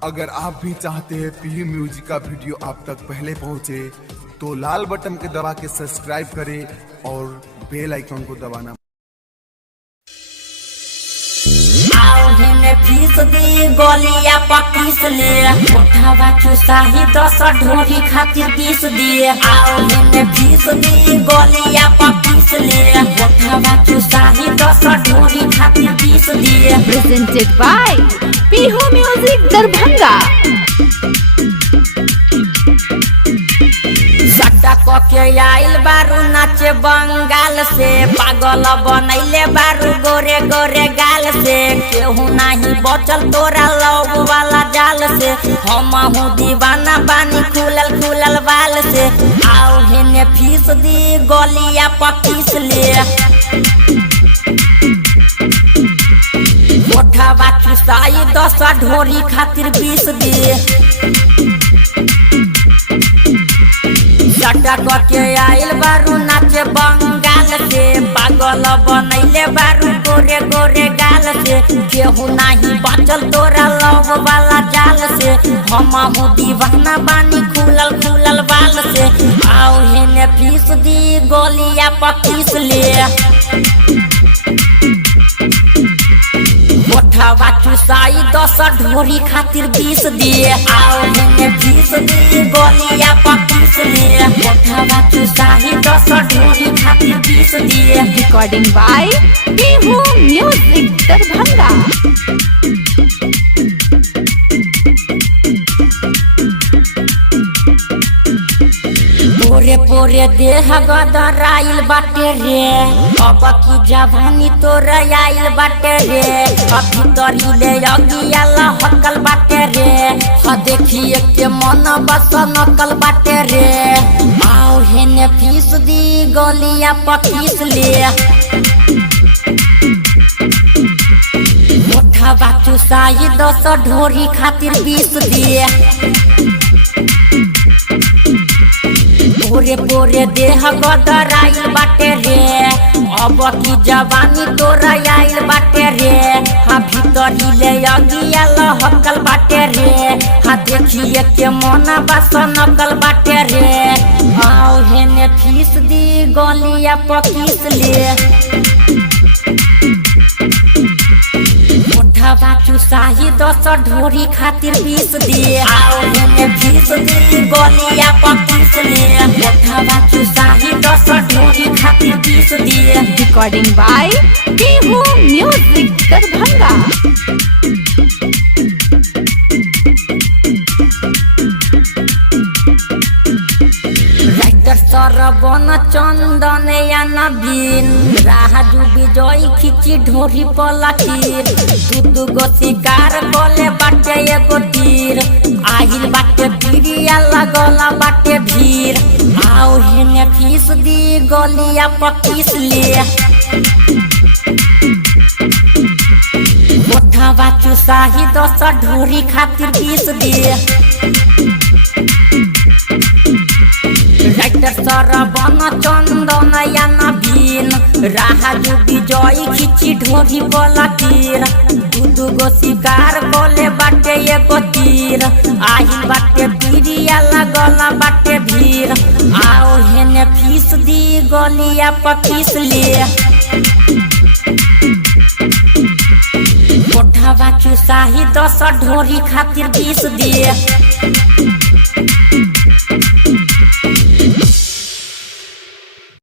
अगर आप भी चाहते हैं पीयू म्यूजिक का वीडियो आप तक पहले पहुंचे तो लाल बटन के दबा के सब्सक्राइब करें और बेल आइकन को दबाना। फीस दी गोलिया पकीस ले उठावा चुसाही 10 ढोरी खातिर 20 दिए। आओ हिने फीस दी गोलिया पकीस ले उठावा चुसाही 10 ढोरी खातिर 20 दिए। Presented by Pihu music Darbhanga. सट्टा के आइल बारू नाचे बंगाल से पागल बनैले बारू गोरे गोरे गाल से केहू नहीं बचल तोरा लव वाला जाल से हम हूँ दीवाना बानी खुलल खुलल बाल से। आओ हिने फीस दी गोलिया पकीस ले उठावा चुसाई 10 ढोरी खातिर 20 दिए। सट्टा के आइल बारू नाचे बंगाल से पागल बनैले बारू गोरे गोरे गाल से केहू नहीं बचल तोरा लव वाला जाल से हम हूँ दीवाना बानी खुलल खुलल बाल से। आओ हिने फीस दी गोलिया पकीस ले उठावा चुसाई 10 ढोरी खातिर 20 दिए। आओ हिने फीस दी गोलिया पकीस ले उठावा चुसाई 10 ढोरी खातिर 20 दिए। Recording by Pihu music Darbhanga. पोरे पोरे देह गदराइल बाटे रे अब की जवानी तोरा आइल बाटे रे अभी तरीले अगिया लहकल बाटे रे देखिए के मन बस नकल बाटे रे। आओ हेने फीस दी गोलिया पकीस ले उठावा चुसाई 10 ढोरी खातिर 20 दिए। पोरे पोरे देह गदराइल बाटे रे अब की जवानी तोरा आइल बाटे रे भीतरी ले अगिया लहकल बाटे रे देखिए के मन बस नकल बाटे रे। आओ हेने फीस दी गोलिया पकीस ले उठावा चुसाही 10 ढोरी खातिर 20 दिए। आओ हेने फीस दी गोलिया पकीस ले उठावा चुसाही 10 ढोरी खातिर 20 दिए। Recording by Pihu music Darbhanga. Sarban चंदन या नवीन राजू विजय खिची ढोरी पलटीर दू गो शिकार बोले बाटे एगो तीर आहिल बाटे पीरिया लगला बाटे भीड़। आओ हेने फीस दी गोलिया पकीस ले उठावा चुसाही 10 ढोरी खातिर 20 दिए। सरबन चंदन या नवीन राजू विजय खिची ढोरी पलटीर दू गो शिकार बोले बाटे एगो तीर आहिल बाटे पीरिया लगला बाटे भीड़। आओ हेने फीस दी गोलिया पकीस ले उठावा चुसाही 10 ढोरी खातिर 20 दिए।